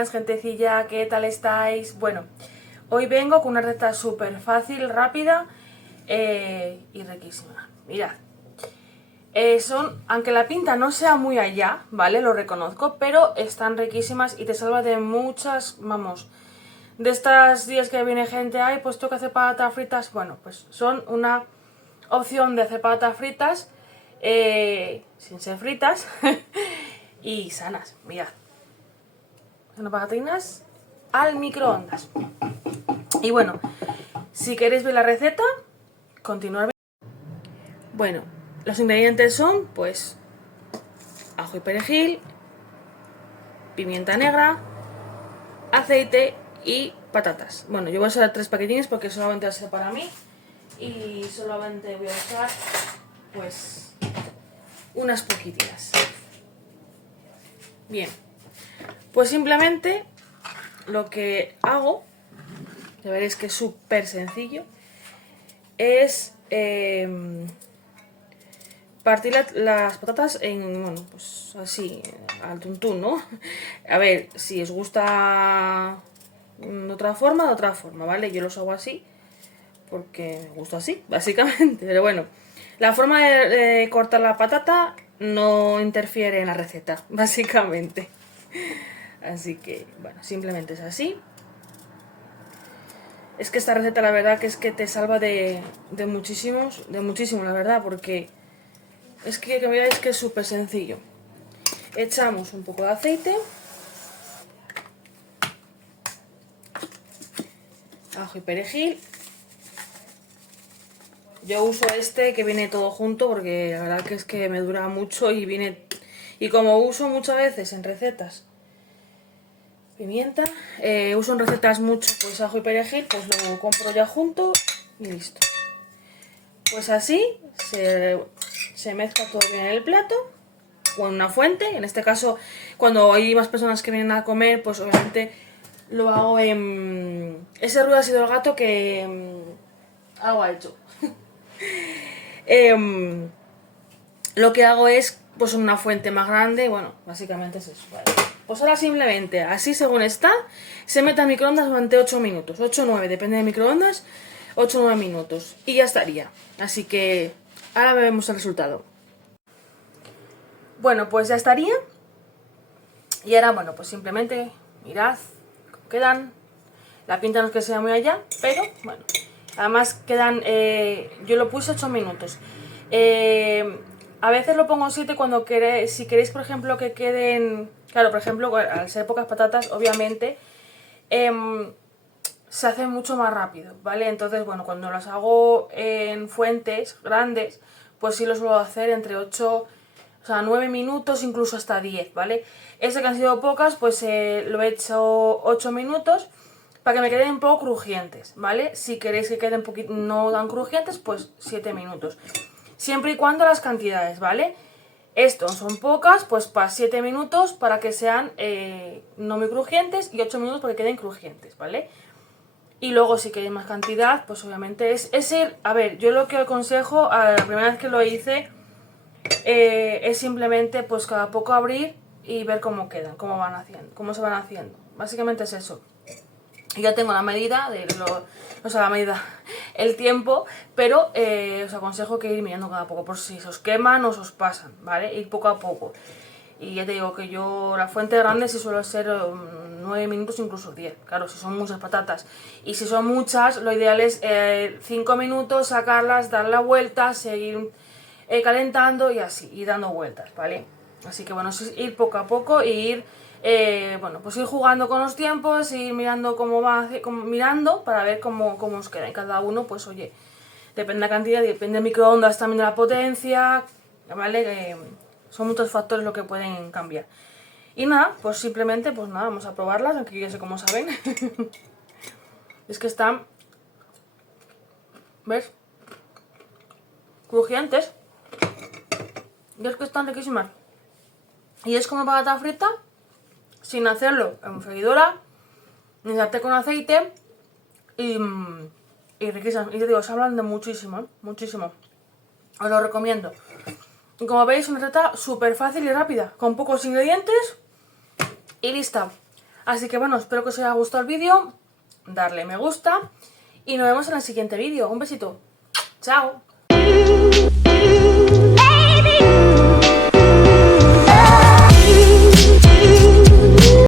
buenas, gentecilla, ¿qué tal estáis? Bueno, hoy vengo con una receta súper fácil, rápida y riquísima. Mirad, aunque la pinta no sea muy allá, ¿vale? Lo reconozco, pero están riquísimas y te salva de muchas, vamos, de estos días que viene gente, ay, pues tengo que hacer patatas fritas. Bueno, pues son una opción de hacer patatas fritas, sin ser fritas, y sanas, mirad. Unas patatinas al microondas. Y bueno, si queréis ver la receta, continuar. Bueno, los ingredientes son, pues, ajo y perejil, pimienta negra, aceite y patatas. Bueno, yo voy a usar 3 paquetines porque solamente va a ser para mí. Y solamente voy a usar, pues, unas poquitinas. Bien, pues simplemente lo que hago, ya veréis que es súper sencillo, es partir las patatas en, bueno, pues así, al tuntún, ¿no? A ver, si os gusta de otra forma, ¿vale? Yo los hago así porque me gusta así, básicamente. Pero bueno, la forma de cortar la patata no interfiere en la receta, básicamente. Así que, bueno, simplemente es así. Es que esta receta la verdad que es que te salva de muchísimo, la verdad, porque es que veáis que es súper sencillo. Echamos un poco de aceite, ajo y perejil. Yo uso este que viene todo junto porque la verdad que es que me dura mucho y viene... Y como uso muchas veces en recetas pimienta, uso en recetas mucho pues ajo y perejil, pues lo compro ya junto y listo. Pues así se mezcla todo bien en el plato o en una fuente. En este caso, cuando hay más personas que vienen a comer, pues obviamente lo hago en... Ese ruido ha sido el gato que algo ha hecho. Lo que hago es pues una fuente más grande, bueno, básicamente es eso, ¿vale? Pues ahora simplemente, así según está, se mete al microondas durante 8 minutos, 8 o 9, depende de microondas, 8 o 9 minutos, y ya estaría. Así que ahora vemos el resultado. Bueno, pues ya estaría, y ahora, bueno, pues simplemente, mirad cómo quedan. La pinta no es que sea muy allá, pero bueno, además quedan, yo lo puse 8 minutos. A veces lo pongo 7 cuando queréis, si queréis por ejemplo que queden, claro, por ejemplo, al ser pocas patatas, obviamente, se hace mucho más rápido, ¿vale? Entonces, bueno, cuando las hago en fuentes grandes, pues sí lo suelo hacer entre 8, o sea, 9 minutos, incluso hasta 10, ¿vale? Ese que han sido pocas, pues lo he hecho 8 minutos para que me queden un poco crujientes, ¿vale? Si queréis que queden no tan crujientes, pues 7 minutos. Siempre y cuando las cantidades, ¿vale? Esto son pocas, pues para 7 minutos para que sean no muy crujientes y 8 minutos para que queden crujientes, ¿vale? Y luego si queréis más cantidad, pues obviamente es ir... A ver, yo lo que aconsejo, a la primera vez que lo hice, es simplemente pues cada poco abrir y ver cómo quedan, cómo van haciendo, cómo se van haciendo. Básicamente es eso. Ya tengo la medida, el tiempo, pero os aconsejo que ir mirando cada poco, por si se os queman o se os pasan, ¿vale? Ir poco a poco. Y ya te digo que yo, la fuente grande sí suele ser 9 minutos, incluso 10, claro, si son muchas patatas. Y si son muchas, lo ideal es 5 minutos, sacarlas, dar la vuelta, seguir calentando y así, y dando vueltas, ¿vale? Así que bueno, es ir poco a poco y ir... bueno, pues ir jugando con los tiempos, ir mirando cómo va, mirando para ver cómo os queda. Y cada uno, pues oye, depende de la cantidad, depende del microondas, también de la potencia, ¿vale? Son muchos factores lo que pueden cambiar. Y nada, pues simplemente, pues nada, vamos a probarlas, aunque yo ya sé cómo saben. Es que están, ¿ves? Crujientes. Y es que están riquísimas. Y es como patata frita, sin hacerlo en freidora, ni sartén con aceite, y riquísimas. Y te digo, se hablan de muchísimo, muchísimo. Os lo recomiendo. Y como veis, una receta súper fácil y rápida, con pocos ingredientes y lista. Así que bueno, espero que os haya gustado el vídeo, darle me gusta y nos vemos en el siguiente vídeo. Un besito. ¡Chao!